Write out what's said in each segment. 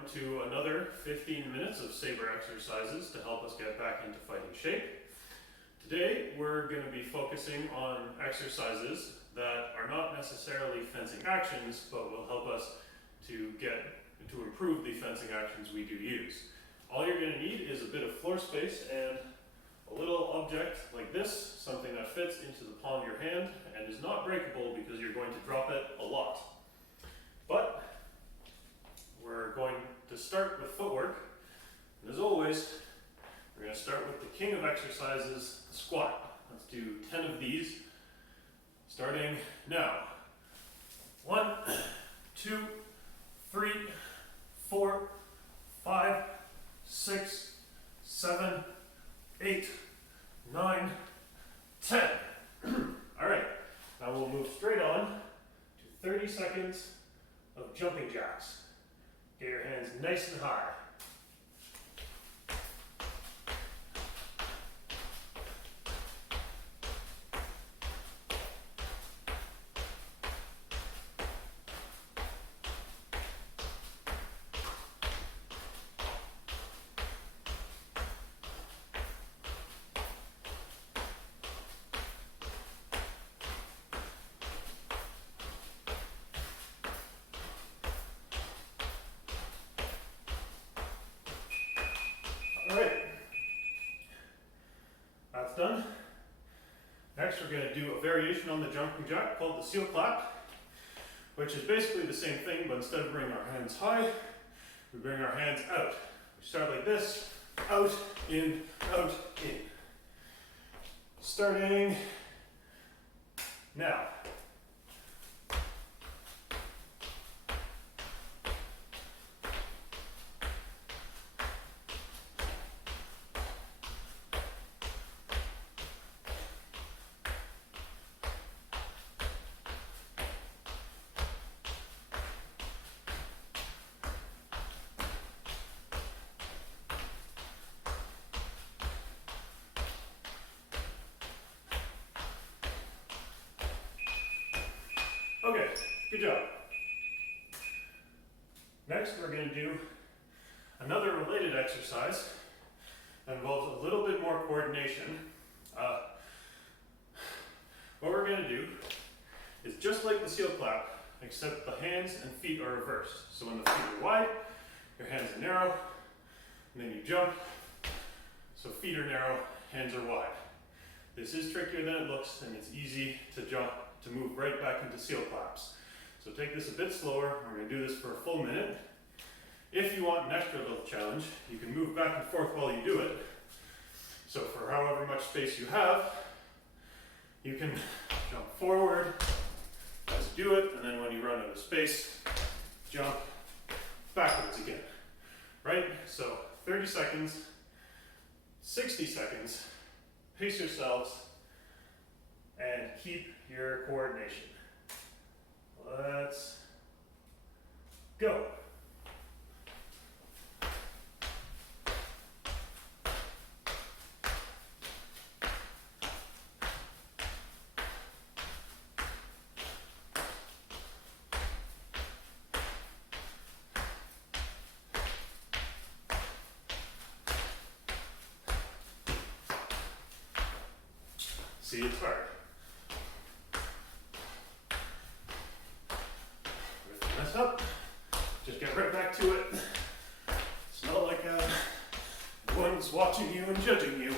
welcome to another 15 minutes of saber exercises to help us get back into fighting shape. Today we're going to be focusing on exercises that are not necessarily fencing actions, but will help us to improve the fencing actions we do use. All you're going to need is a bit of floor space and a little object like this, something that fits into the palm of your hand and is not breakable because you're going to drop it a lot. But we're going to start with footwork, and as always, we're going to start with the king of exercises, the squat. Let's do 10 of these, starting now. 1, 2, 3, 4, 5, 6, 7, 8, 9, 10. All right, now we'll move straight on to 30 seconds of jumping jacks. Get your hands nice and high. All right, that's done. Next, we're going to do a variation on the jumping jack called the seal clap, which is basically the same thing, but instead of bringing our hands high, we bring our hands out. We start like this, out, in, out, in. Starting now. Okay, good job. Next, we're going to do another related exercise that involves a little bit more coordination. What we're going to do is just like the seal clap, except the hands and feet are reversed. So when the feet are wide, your hands are narrow, and then you jump. So feet are narrow, hands are wide. This is trickier than it looks, and it's easy to jump, to move right back into seal claps. So take this a bit slower. We're going to do this for a full minute. If you want an extra little challenge, you can move back and forth while you do it. So for however much space you have, you can jump forward as you do it, and then when you run out of space, jump backwards again. Right? So 30 seconds, 60 seconds, pace yourselves, and keep your coordination. Let's go. See, it's hard. Mess up, just get right back to it. It's not like one's watching you and judging you.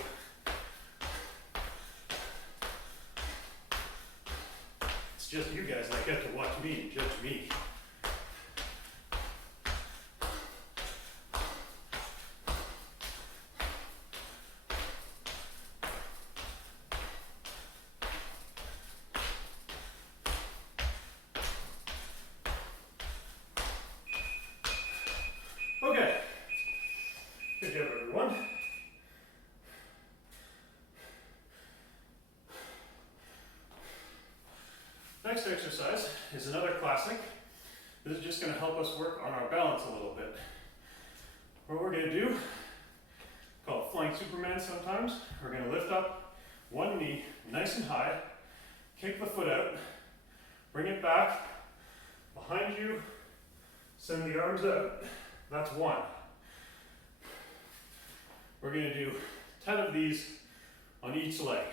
It's just you guys that get to watch me and judge me. Okay, good job everyone. Next exercise is another classic. This is just going to help us work on our balance a little bit. What we're going to do, called flying Superman sometimes, we're going to lift up one knee nice and high, kick the foot out, bring it back behind you, send the arms out, That's one. We're going to do 10 of these on each leg.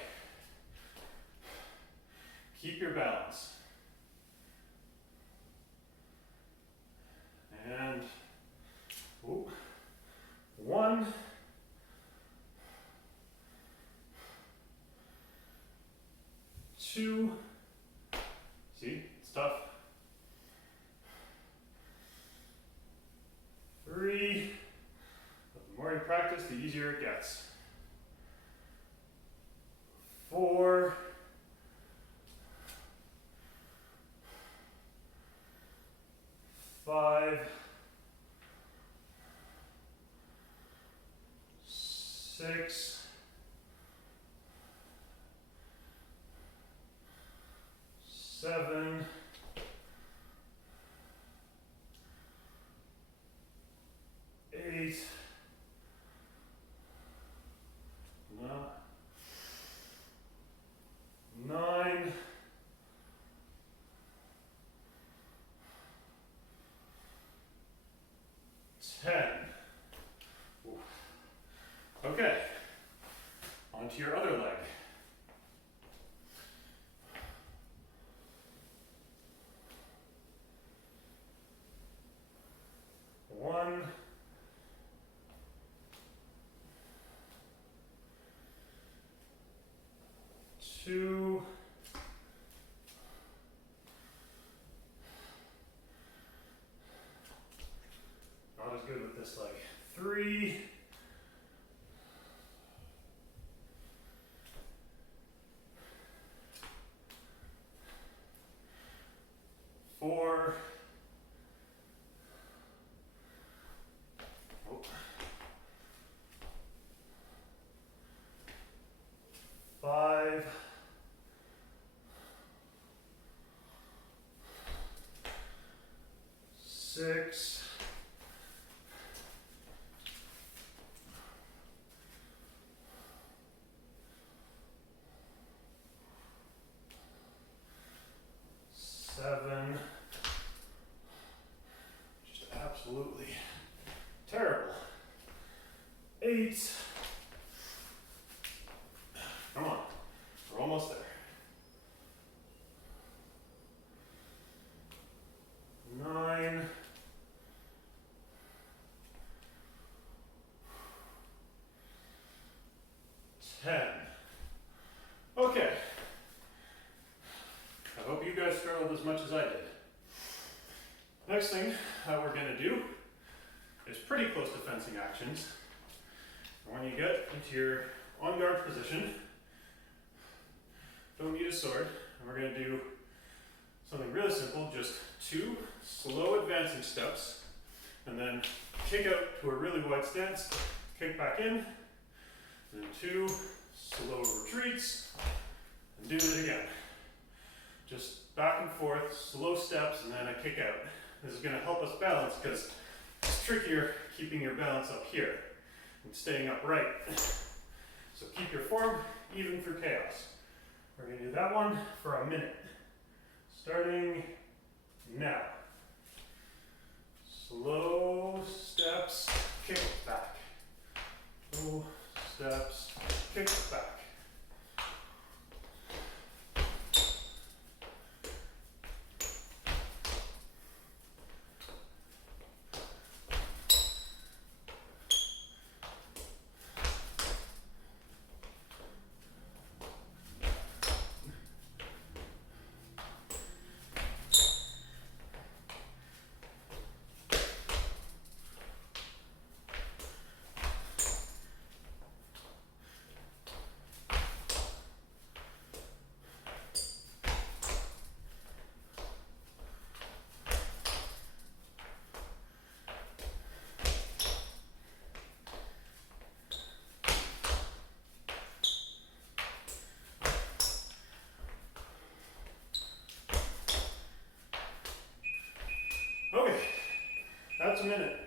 Keep your balance. And 1, 2, see, it's tough. 3, but the more you practice, the easier it gets. 4, 5, 6, 7, 8, 9, 10. Okay, onto your other leg. 1, 2, 3, 4, 5, 6, 7, just absolutely terrible. 8, come on, we're almost there. 9, 10. Okay. I hope you guys struggled as much as I did. Next thing we're going to do is pretty close to fencing actions. When you get into your on guard position, don't need a sword, and we're going to do something really simple, just 2 slow advancing steps, and then kick out to a really wide stance, kick back in, then 2 slow retreats, and do it again. Just back and forth, slow steps, and then a kick out. This is going to help us balance because it's trickier keeping your balance up here and staying upright. So keep your form even through chaos. We're going to do that one for a minute. Starting now. Slow steps, kick back. Slow steps, kick back. Okay, that's a minute.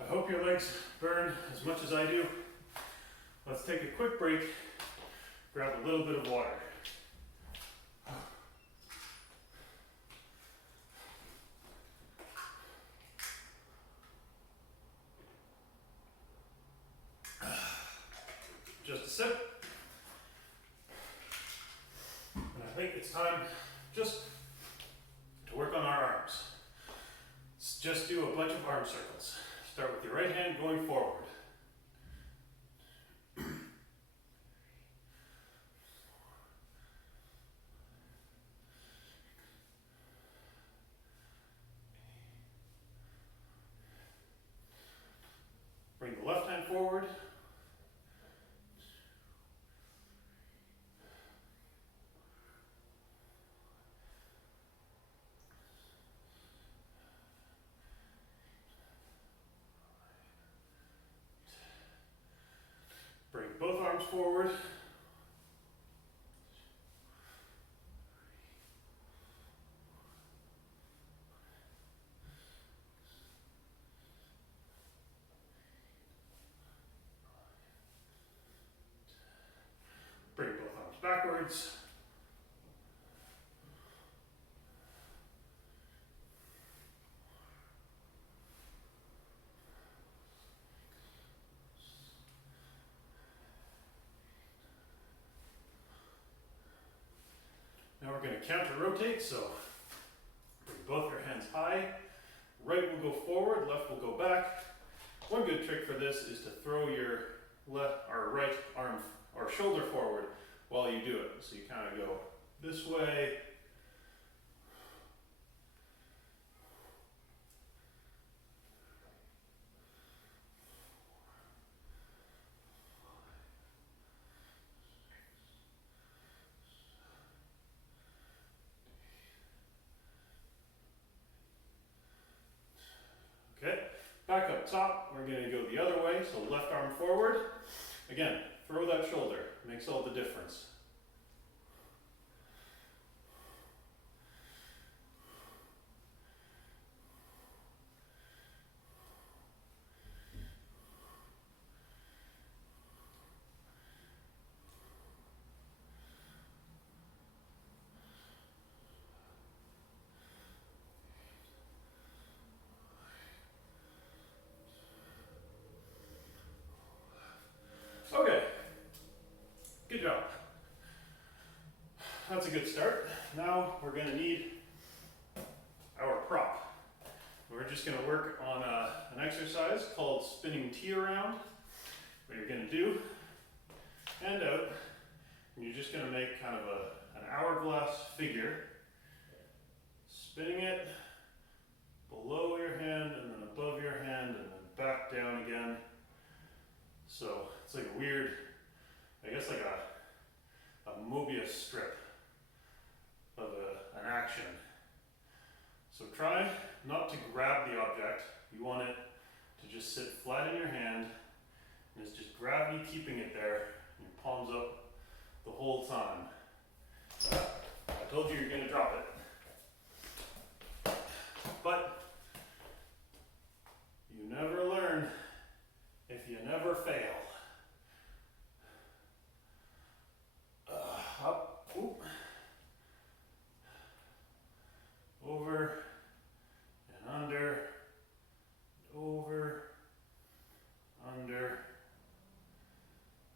I hope your legs burn as much as I do. Let's take a quick break, grab a little bit of water. time just to work on our arms. Let's just do a bunch of arm circles. Start with your right hand going forward. Bring the left hand forward. Bring both arms forward. Bring both arms backwards. Now we're going to counter rotate, so bring both your hands high. Right will go forward, left will go back. One good trick for this is to throw your left or right arm or shoulder forward while you do it. So you kind of go this way. Okay, back up top, we're going to go the other way, so left arm forward. Again, throw that shoulder, makes all the difference. Okay, good job. That's a good start. Now we're going to need our prop. We're just going to work on an exercise called spinning T around. What you're going to do, hand out, and you're just going to make kind of an hourglass figure, spinning it below your hand and then above your hand and then back down again. So it's like a weird, I guess like a Mobius strip of an action. So try not to grab the object. You want it to just sit flat in your hand, and it's just gravity keeping it there, and your palms up the whole time. I told you you're going to drop it. But you never learn if you never fail. Up, oop. Over, and under, over, under.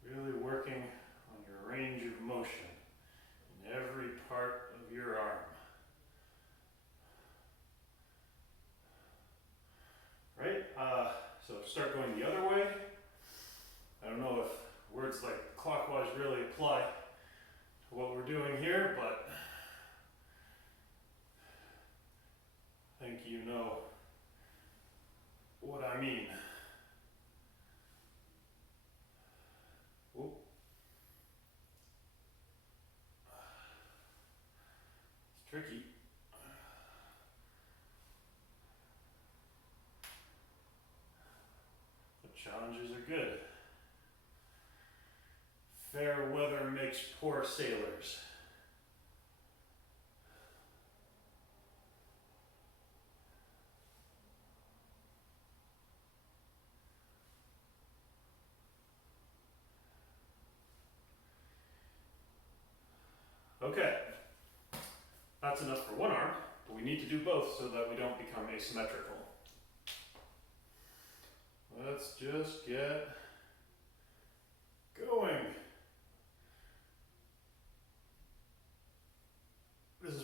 Really working on your range of motion in every part of your arm. Right? So start going the other way. I don't know if words like clockwise really apply to what we're doing here, but I think you know what I mean. Whoop. It's tricky. But challenges are good. Fair weather makes poor sailors. Okay, that's enough for one arm, but we need to do both so that we don't become asymmetrical. Let's just get going.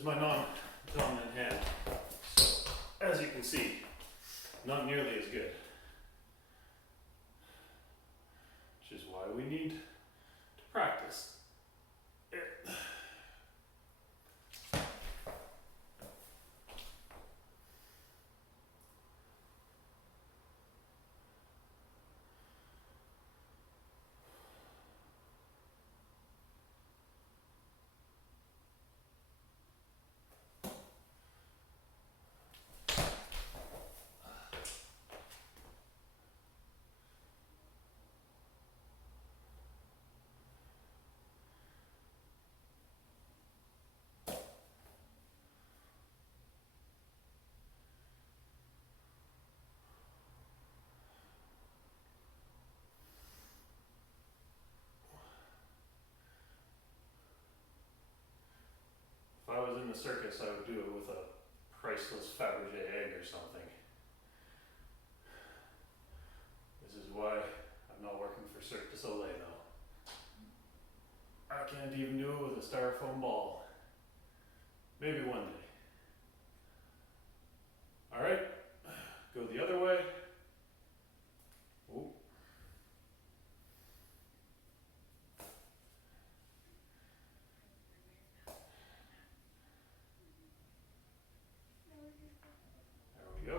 my non-dominant hand. So, as you can see, not nearly as good. Which is why we need to practice. If I was in the circus, I would do it with a priceless Fabergé egg or something. This is why I'm not working for Cirque du Soleil though. I can't even do it with a styrofoam ball. Maybe one day. Alright, go the other way. Ooh. There we go.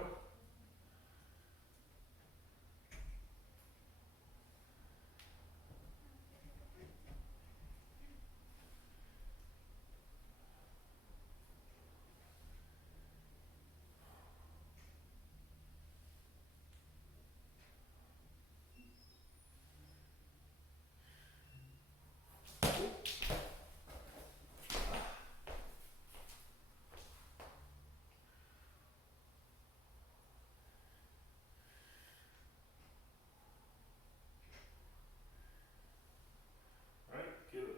Give it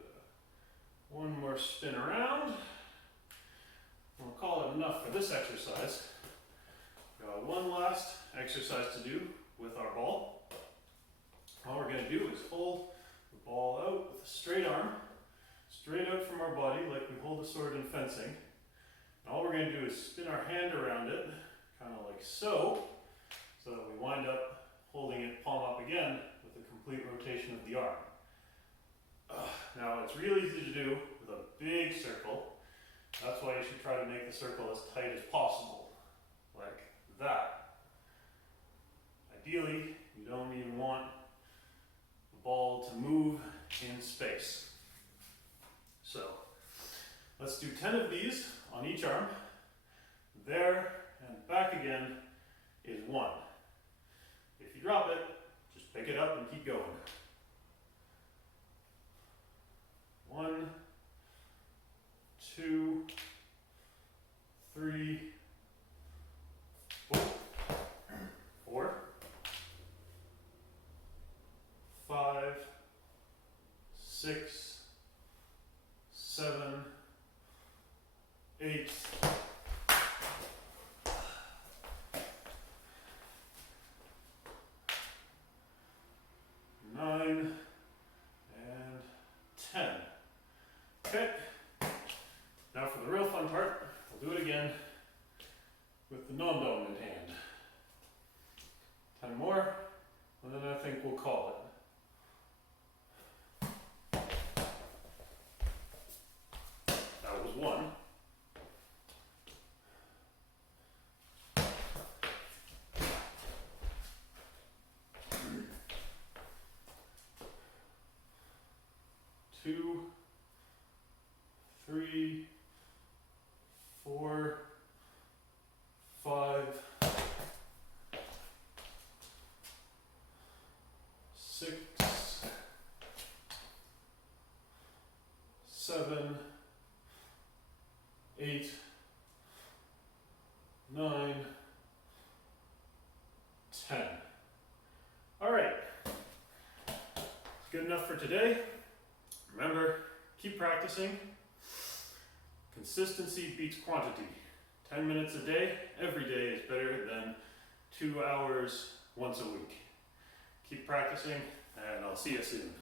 one more spin around. We'll call it enough for this exercise. Got one last exercise to do with our ball. All we're going to do is hold the ball out with a straight arm, straight out from our body like we hold a sword in fencing. And all we're going to do is spin our hand around it, kind of like so that we wind up holding it palm up again with a complete rotation of the arm. Now it's real easy to do with a big circle. That's why you should try to make the circle as tight as possible, like that. Ideally, you don't even want the ball to move in space. So, let's do 10 of these on each arm. There and back again is 1. If you drop it, just pick it up and keep going. 1, 2, 3, 4, 5, 6, 7, 8, 9, and 10. Okay, now for the real fun part, we'll do it again with the non-dominant hand. 10 more, and then I think we'll call it. That was 1. Two, 3, 4, 5, 6, 7, 8, 9, 10. All right, good enough for today. Remember, keep practicing. Consistency beats quantity. 10 minutes a day, every day is better than 2 hours once a week. Keep practicing, and I'll see you soon.